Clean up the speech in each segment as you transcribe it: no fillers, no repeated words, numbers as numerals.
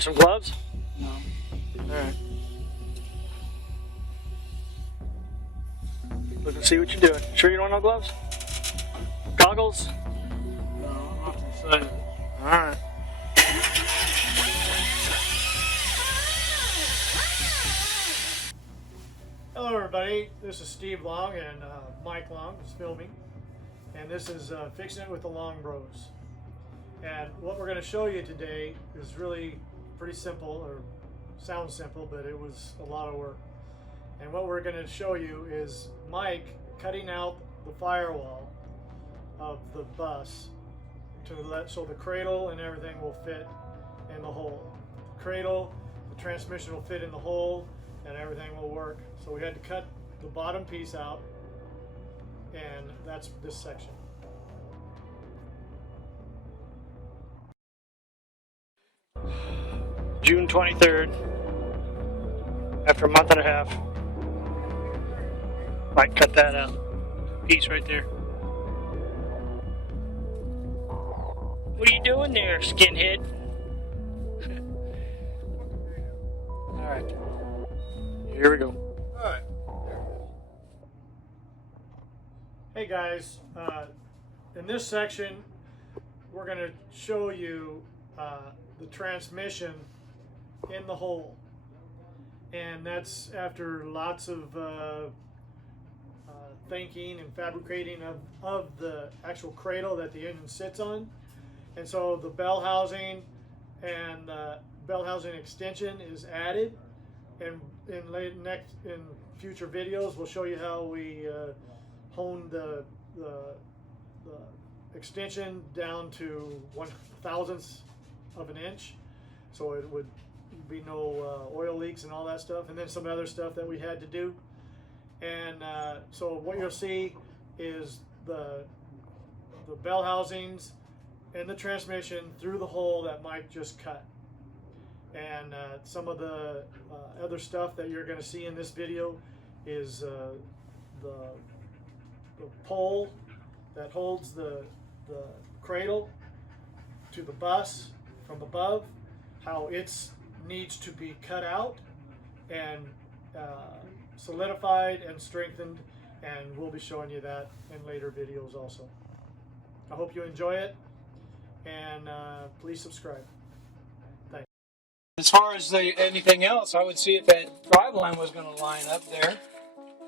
Want some gloves? No. Alright. Look and see what you're doing. Sure you don't want no gloves? Goggles? No, I'm not excited. Alright. Hello everybody, this is Steve Long and Mike Long is filming, and this is Fixing It with the Long Bros. And what we're going to show you today is really pretty simple, or sounds simple, but it was a lot of work. And what we're going to show you is Mike cutting out the firewall of the bus so the cradle and everything will fit in the hole. The cradle, the transmission will fit in the hole, and everything will work. So we had to cut the bottom piece out, and that's this section. June 23rd, after a month and a half. Might cut that out. Piece right there. What are you doing there, skinhead? Alright. Here we go. Alright. Hey guys, in this section we're going to show you the transmission in the hole, and that's after lots of thinking and fabricating of the actual cradle that the engine sits on. And so the bell housing and bell housing extension is added, and in future videos we'll show you how we honed the extension down to 1/1000th of an inch, so it would be no oil leaks and all that stuff, and then some other stuff that we had to do. And so what you'll see is the bell housings and the transmission through the hole that Mike just cut. And some of the other stuff that you're going to see in this video is the pole that holds the cradle to the bus from above, how it needs to be cut out and solidified and strengthened, and we'll be showing you that in later videos also. I hope you enjoy it, and please subscribe. Thanks. As far as anything else, I would see if that drive line was going to line up there.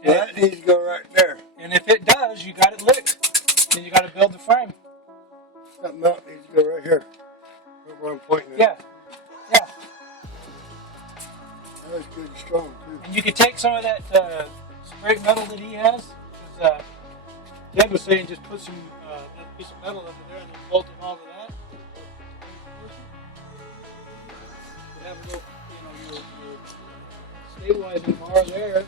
That needs to go right there. And if it does, you got it licked. Then you got to build the frame. That mount needs to go right here. Right where I'm pointing at. Yeah. Yeah. That's good and strong too. And you could take some of that straight metal that he has. Dad was saying just put some that piece of metal over there and then bolt it all to that. You have a little, your stabilizing bar there.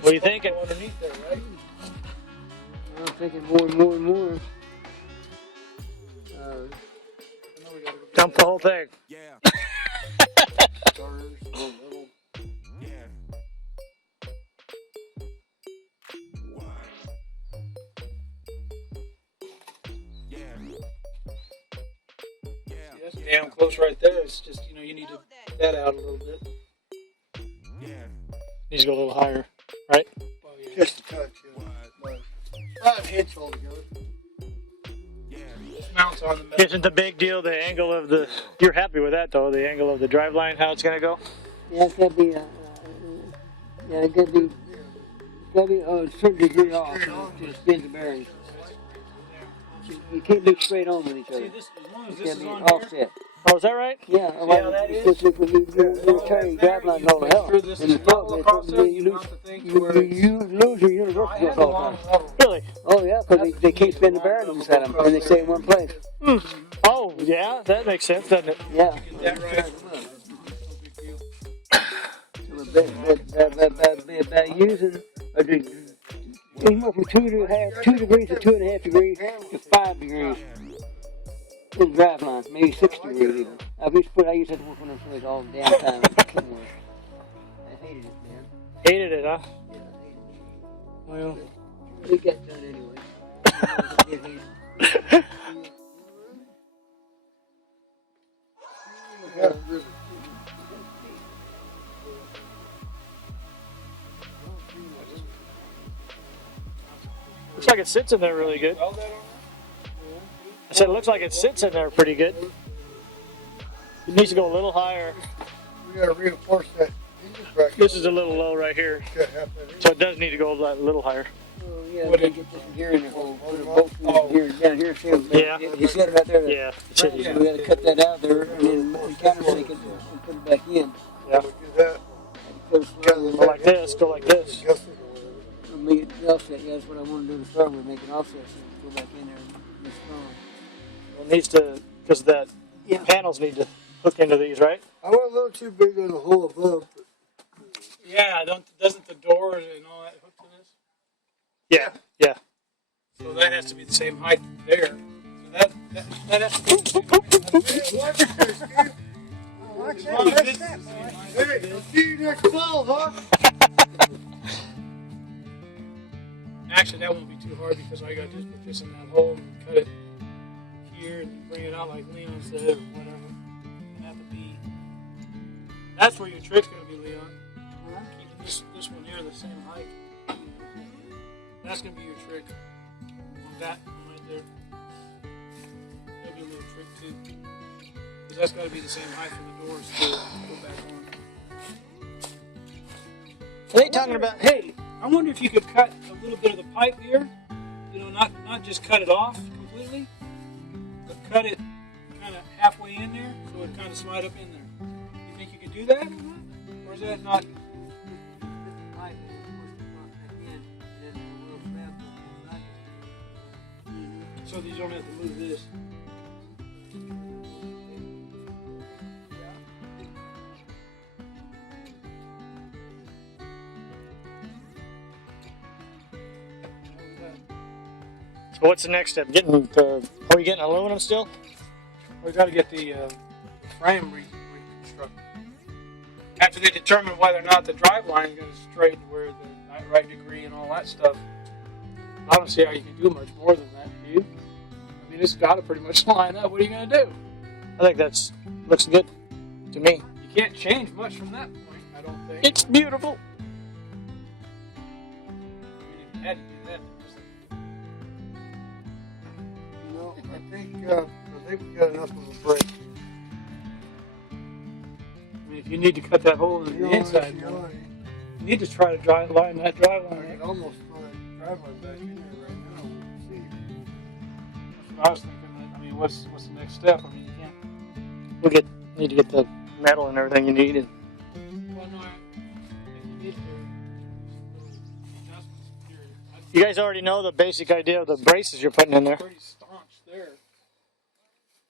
What are you thinking? Underneath there, right? I'm thinking more and more and more. Dump the whole thing. Yeah. Starters, a little. Yeah. Yeah. Yeah. That's damn close right there. It's just, you need to get that out a little bit. Yeah. Needs to go a little higher, right? Well, yeah. Just a touch, yeah. About an inch altogether. This mount's on the metal. Isn't the big deal the angle of the... You're happy with that, though, the angle of the drive line, how it's going to go? Yeah, it's gotta be, it gotta be a certain degree off to spin the bearings. You can't be straight on with each See, other. this, as long as It's this gotta is be on offset. here. Oh, is that right? Yeah, that is. it's just when you carry drive line all the hell. Sure this In is the level front, across there, you you lose, want the thing to where it's... you lose your universal I growth had a all the long time. level. Really? Oh yeah, because they can't spin the bearings at them, and they stay in one place. Oh, yeah, that makes sense, doesn't it? Yeah. Get that right. By using anywhere from 2 degrees to 2.5 degrees to 5 degrees in drive lines, maybe 6 degrees even. I used to have to work on them things all the damn time. I hated it, man. Hated it, huh? Yeah, I hated it. Well, We got done anyway. like it sits in there really good. Weld that on I said it looks like it sits in there pretty good. It needs to go a little higher. We gotta reinforce that engine bracket. This is a little low right here, Got half that so it does need to go a little higher. Oh, yeah, What they did- get this in here in the hole. Put a bolt in here, down here, see it? Yeah. You see it right there? Yeah, it's hitting. So we gotta cut that out there and then countersink it and put it back in. Yeah. We do that. Put a slurry Go like this, go like this. Adjust it or whatever. and make it offset. Yeah, that's what I want to do to start with, make an offset so we go back in there and be strong. It needs to, because that panels need to hook into these, right? I went a little too big on the hole above. But Yeah, doesn't the door and all that hook to this? Yeah, yeah. So that has to be the same height there. So that has to be. Watch As long as this is the same height. Hey, I'll see you next fall, huh? Actually, that won't be too hard because I got to just put this in that hole and cut it here and bring it out like Leon said or whatever. And have to be. That's where your trick's going to be, Leon. Keep this one here the same height. That's going to be your trick. On that one right there. That'll be a little trick too. Because that's got to be the same height for the doors to go back on. Are they talking about, Hey, I wonder if you could cut a little bit of the pipe here. You know, not just cut it off completely, but cut it kind of halfway in there so it kind of slide up in there. You think you could do that? Or is that not? So that you don't have to move this. so what's the next step? Getting the, are we getting aluminum still? We got to get the frame reconstructed. After they determine whether or not the drive line is going to straighten where the right degree and all that stuff, I don't see how you can do much more than that, do you? I mean, it's got to pretty much line up. What are you going to do? I think that's, looks good to me. You can't change much from that point, I don't think. It's beautiful. I mean, if you had to do that, No, I think we got enough of a break. I mean, if you need to cut that hole in the inside, you need to try to line that drive I line. could almost put a drive line back in there right now. We'll see. That's what I was thinking. I mean, what's the next step? I mean, you can't. We need to get the metal and everything you need. And Well, no, if you need to adjustments here, you guys already know the basic idea of the braces you're putting in there. pretty staunch there.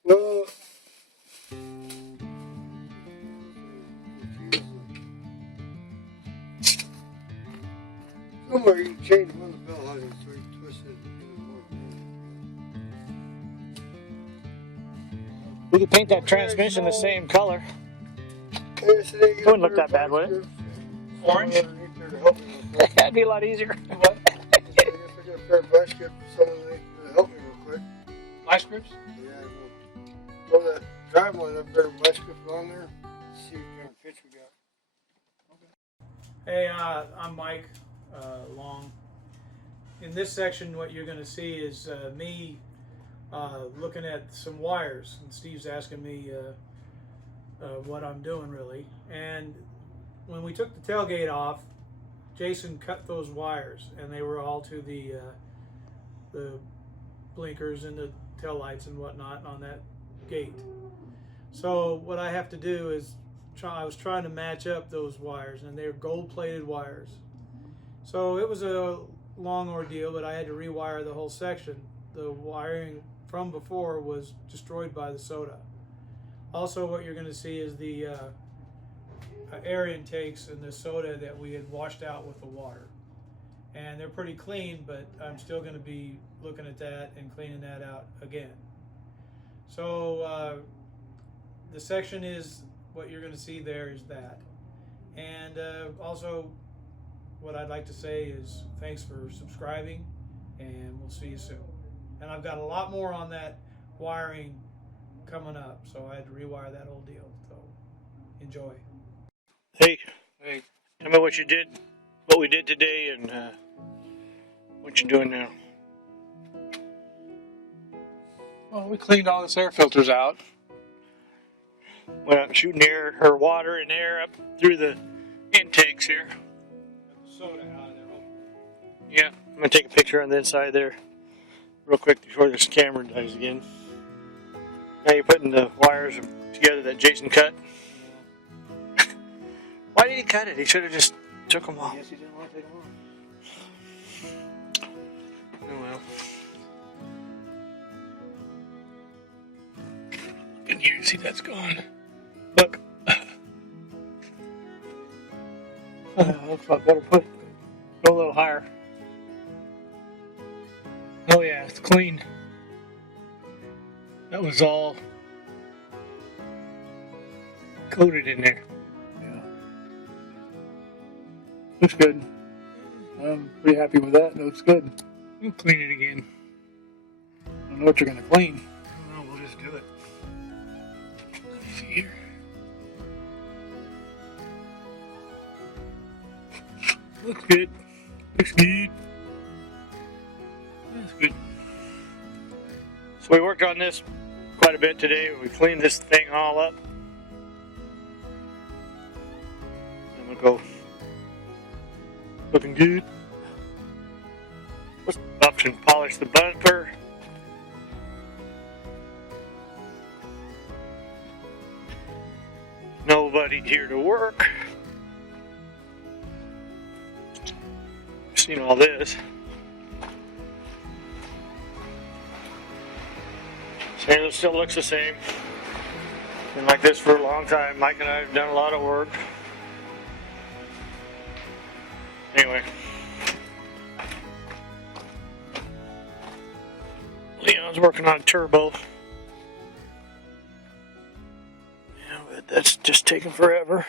Well, somewhere you can change one of the bell housings so you can twist it even more. We could paint that transmission the same color. It wouldn't look that bad, would it? Orange? That'd be a lot easier. What? I guess I got a pair of vice grips for someone to help me real quick. Vice grips? Yeah, we'll throw that drive line up there, vice grip on there, see what kind of pitch we got. Hey, I'm Mike Long. In this section, what you're going to see is me looking at some wires, and Steve's asking me what I'm doing really. And when we took the tailgate off, Jason cut those wires, and they were all to the blinkers and the tail lights and whatnot on that gate. So what I have to do is I was trying to match up those wires, and they're gold-plated wires. So it was a long ordeal, but I had to rewire the whole section. The wiring from before was destroyed by the soda. Also, what you're going to see is the air intakes and the soda that we had washed out with the water. And they're pretty clean, but I'm still going to be looking at that and cleaning that out again. So the section is, what you're going to see there is that. And also, what I'd like to say is thanks for subscribing, and we'll see you soon. And I've got a lot more on that wiring coming up, so I had to rewire that whole deal. So enjoy. Hey, Hey, tell me what you did, what we did today, and what you're doing now. Well, we cleaned all this air filters out. Went out shooting air or water and air up through the intakes here. Got the soda out of there. Yeah, I'm gonna take a picture on the inside there real quick before this camera dies again. Now you're putting the wires together that Jason cut. Why did he cut it? He should have just took them off. Yes, he didn't want to take them off. Oh well. Look in here, see that's gone. Look. Looks like better go a little higher. Oh yeah, it's clean. That was all coated in there. Yeah. Looks good. I'm pretty happy with that. It looks good. We'll clean it again. I don't know what you're gonna clean. I don't know, we'll just do it. Let me see here. Looks good. Looks good. That's good. So we worked on this quite a bit today. We cleaned this thing all up. And we'll go looking good. Let's up and polish the bumper. Nobody here to work. Seen all this. It still looks the same. Been like this for a long time. Mike and I have done a lot of work. Anyway. Leon's working on a turbo. Yeah, but that's just taking forever.